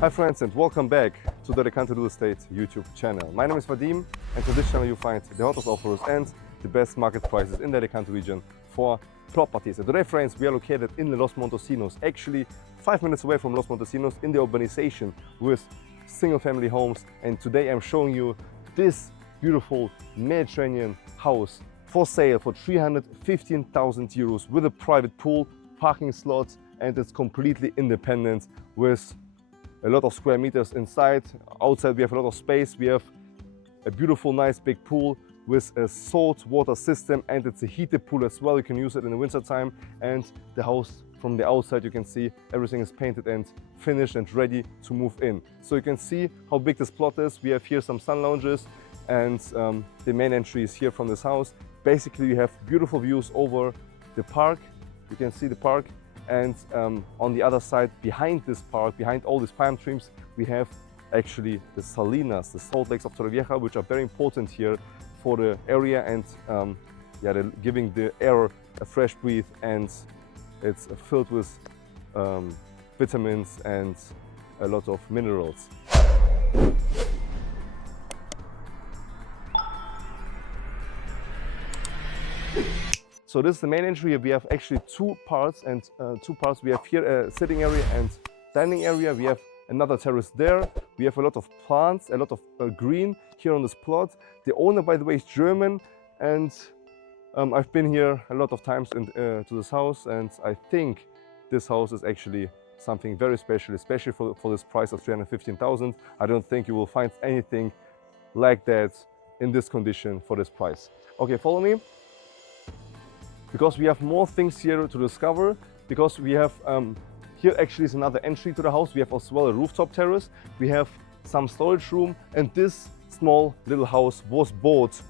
Hi friends, and welcome back to the Alicante Real Estate YouTube channel. My name is Vadim, and on this channel you find the hottest offers and the best market prices in the Alicante region for properties. And today friends, we are located in the Los Montesinos, actually 5 minutes away from Los Montesinos in the urbanization with single family homes. And today I'm showing you this beautiful Mediterranean house for sale for 315,000 euros with a private pool, parking slots, and it's completely independent with a lot of square meters inside. Outside we have a lot of space. We have a beautiful, nice big pool with a salt water system, and it's a heated pool as well. You can use it in the winter time. And the house from the outside, you can see everything is painted and finished and ready to move in. So you can see how big this plot is. We have here some sun lounges, and the main entry is here from this house. Basically you have beautiful views over the park. You can see the park. And on the other side, behind this park, behind all these palm trees, we have actually the salinas, the salt lakes of Torrevieja, which are very important here for the area, and they're giving the air a fresh breathe, and it's filled with vitamins and a lot of minerals. So this is the main entry. We have actually two parts. We have here a sitting area and dining area. We have another terrace there. We have a lot of plants, a lot of green here on this plot. The owner, by the way, is German, and I've been here a lot of times to this house, and I think this house is actually something very special, especially for this price of 315,000. I don't think you will find anything like that in this condition for this price. Okay, follow me. Because we have more things here to discover, because we have here actually is another entry to the house. We have as well a rooftop terrace. We have some storage room, and this small little house was bought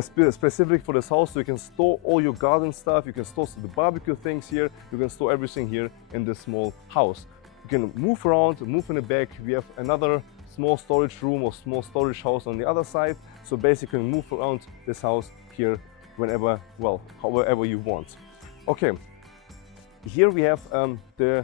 specifically for this house, so you can store all your garden stuff, you can store the barbecue things here, you can store everything here in this small house. You can move around, move in the back. We have another small storage room or small storage house on the other side, so basically you can move around this house here whenever, well, however you want. Okay, here we have the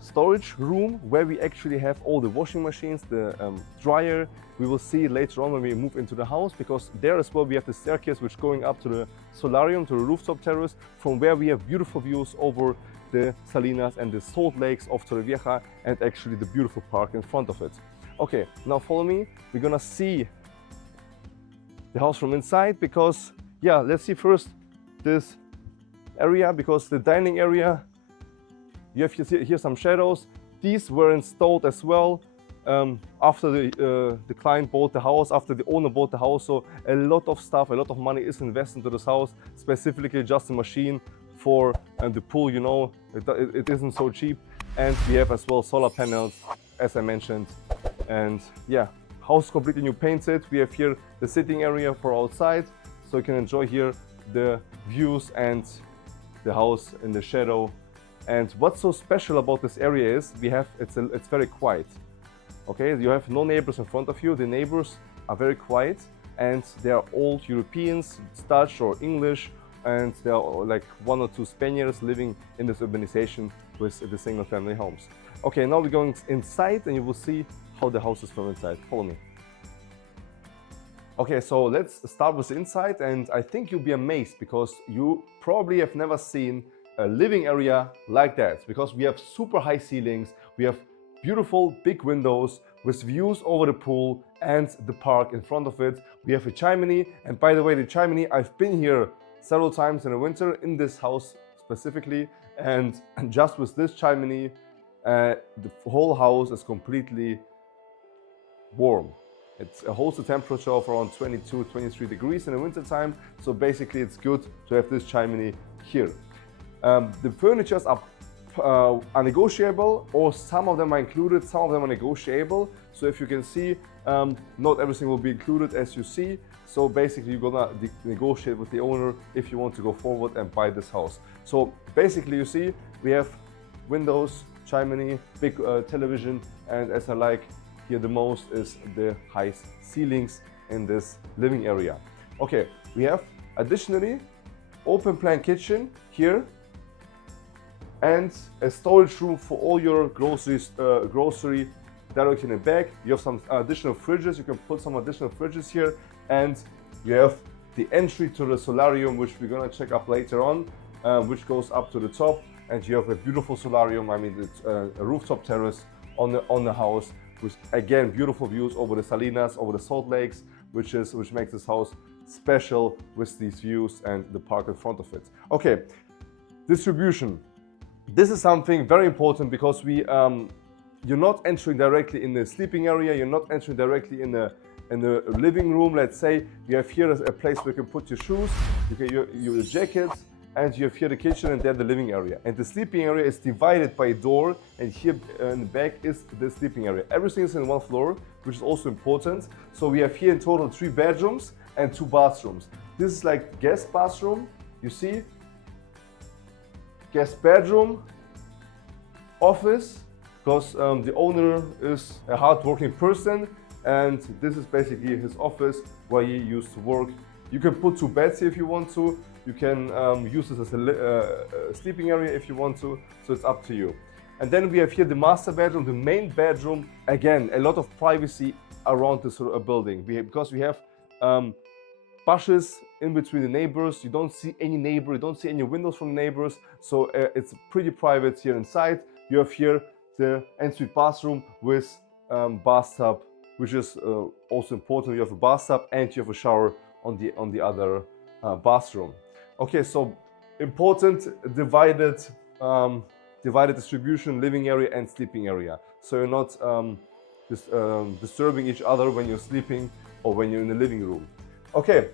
storage room where we actually have all the washing machines, the dryer. We will see later on when we move into the house, because there as well we have the staircase which going up to the solarium, to the rooftop terrace, from where we have beautiful views over the salinas and the salt lakes of Torrevieja, and actually the beautiful park in front of it. Okay, now follow me. We're gonna see the house from inside, because yeah, let's see first this area, because the dining area, you have here some shadows. These were installed as well after the client bought the house, after the owner bought the house. So a lot of stuff, a lot of money is invested into this house, specifically just a machine for the pool, you know, it isn't so cheap. And we have as well solar panels, as I mentioned. And yeah, house completely new painted. We have here the sitting area for outside, so you can enjoy here the views and the house in the shadow. And what's so special about this area is it's very quiet. Okay, you have no neighbors in front of you. The neighbors are very quiet, and they are all Europeans, Dutch or English, and there are like 1 or 2 Spaniards living in this urbanization with the single family homes. Okay, now we're going inside, and you will see how the house is from inside. Follow me. Okay, so let's start with the inside, and I think you'll be amazed, because you probably have never seen a living area like that, because we have super high ceilings, we have beautiful big windows with views over the pool and the park in front of it. We have a chimney, and by the way, the chimney, I've been here several times in the winter in this house specifically, and just with this chimney, the whole house is completely warm. It holds a temperature of around 22, 23 degrees in the winter time, so basically it's good to have this chimney here. The furnitures are negotiable, or some of them are included, some of them are negotiable. So if you can see, not everything will be included as you see. So basically you're gonna negotiate with the owner if you want to go forward and buy this house. So basically you see, we have windows, chimney, big television, and as I like here the most is the high ceilings in this living area. Okay, we have additionally open plan kitchen here. and a storage room for all your groceries, grocery directly in the back. You have some additional fridges. You can put some additional fridges here, and you have the entry to the solarium, which we're gonna check up later on, which goes up to the top, and you have a beautiful solarium. I mean, it's a rooftop terrace on the house, with again beautiful views over the Salinas, over the Salt Lakes, which makes this house special with these views and the park in front of it. Okay, distribution. This is something very important because you're not entering directly in the sleeping area. You're not entering directly in the living room. Let's say you have here a place where you can put your shoes, your jackets, and you have here the kitchen and there the living area. And the sleeping area is divided by a door, and here in the back is the sleeping area. Everything is in one floor, which is also important. So we have here in total 3 bedrooms and 2 bathrooms. This is like guest bathroom, you see, guest bedroom, office, because the owner is a hard-working person, and this is basically his office where he used to work. You can put 2 beds here if you want to. You can use this as a sleeping area if you want to, so it's up to you. And then we have here the master bedroom, the main bedroom. Again, a lot of privacy around this building because we have bushes in between the neighbors. You don't see any neighbor, you don't see any windows from the neighbors, so it's pretty private here inside. You have here the ensuite bathroom with bathtub, which is also important. You have a bathtub and you have a shower on the other bathroom. Okay, so important divided distribution, living area and sleeping area. So you're not disturbing each other when you're sleeping or when you're in the living room. Okay,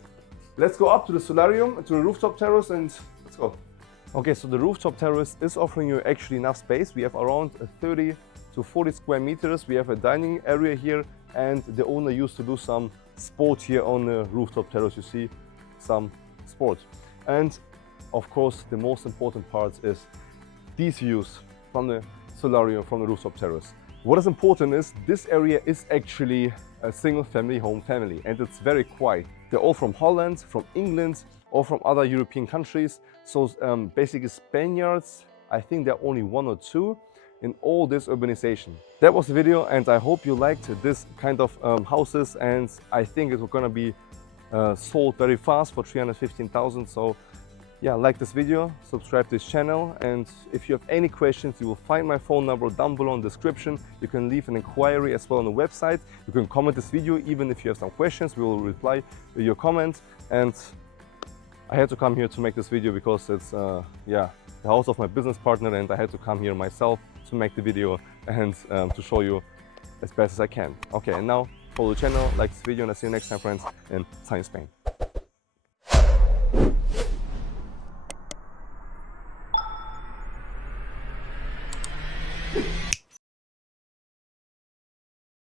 let's go up to the solarium, to the rooftop terrace, and let's go. Okay, so the rooftop terrace is offering you actually enough space. We have around 30 to 40 square meters. We have a dining area here, and the owner used to do some sport here on the rooftop terrace. You see some sport. And of course, the most important part is these views from the solarium, from the rooftop terrace. What is important is this area is actually a single family home family, and it's very quiet. They're all from Holland, from England, or from other European countries. So basically Spaniards, I think there are only 1 or 2 in all this urbanization. That was the video, and I hope you liked this kind of houses, and I think it's gonna be sold very fast for 315,000. So yeah, like this video, subscribe to this channel, and if you have any questions, you will find my phone number down below in the description. You can leave an inquiry as well on the website. You can comment this video even if you have some questions. We will reply to your comments. And I had to come here to make this video because it's yeah, the house of my business partner, and I had to come here myself to make the video and to show you as best as I can. Okay, and now follow the channel, like this video, and I'll see you next time, friends, in sunny Spain.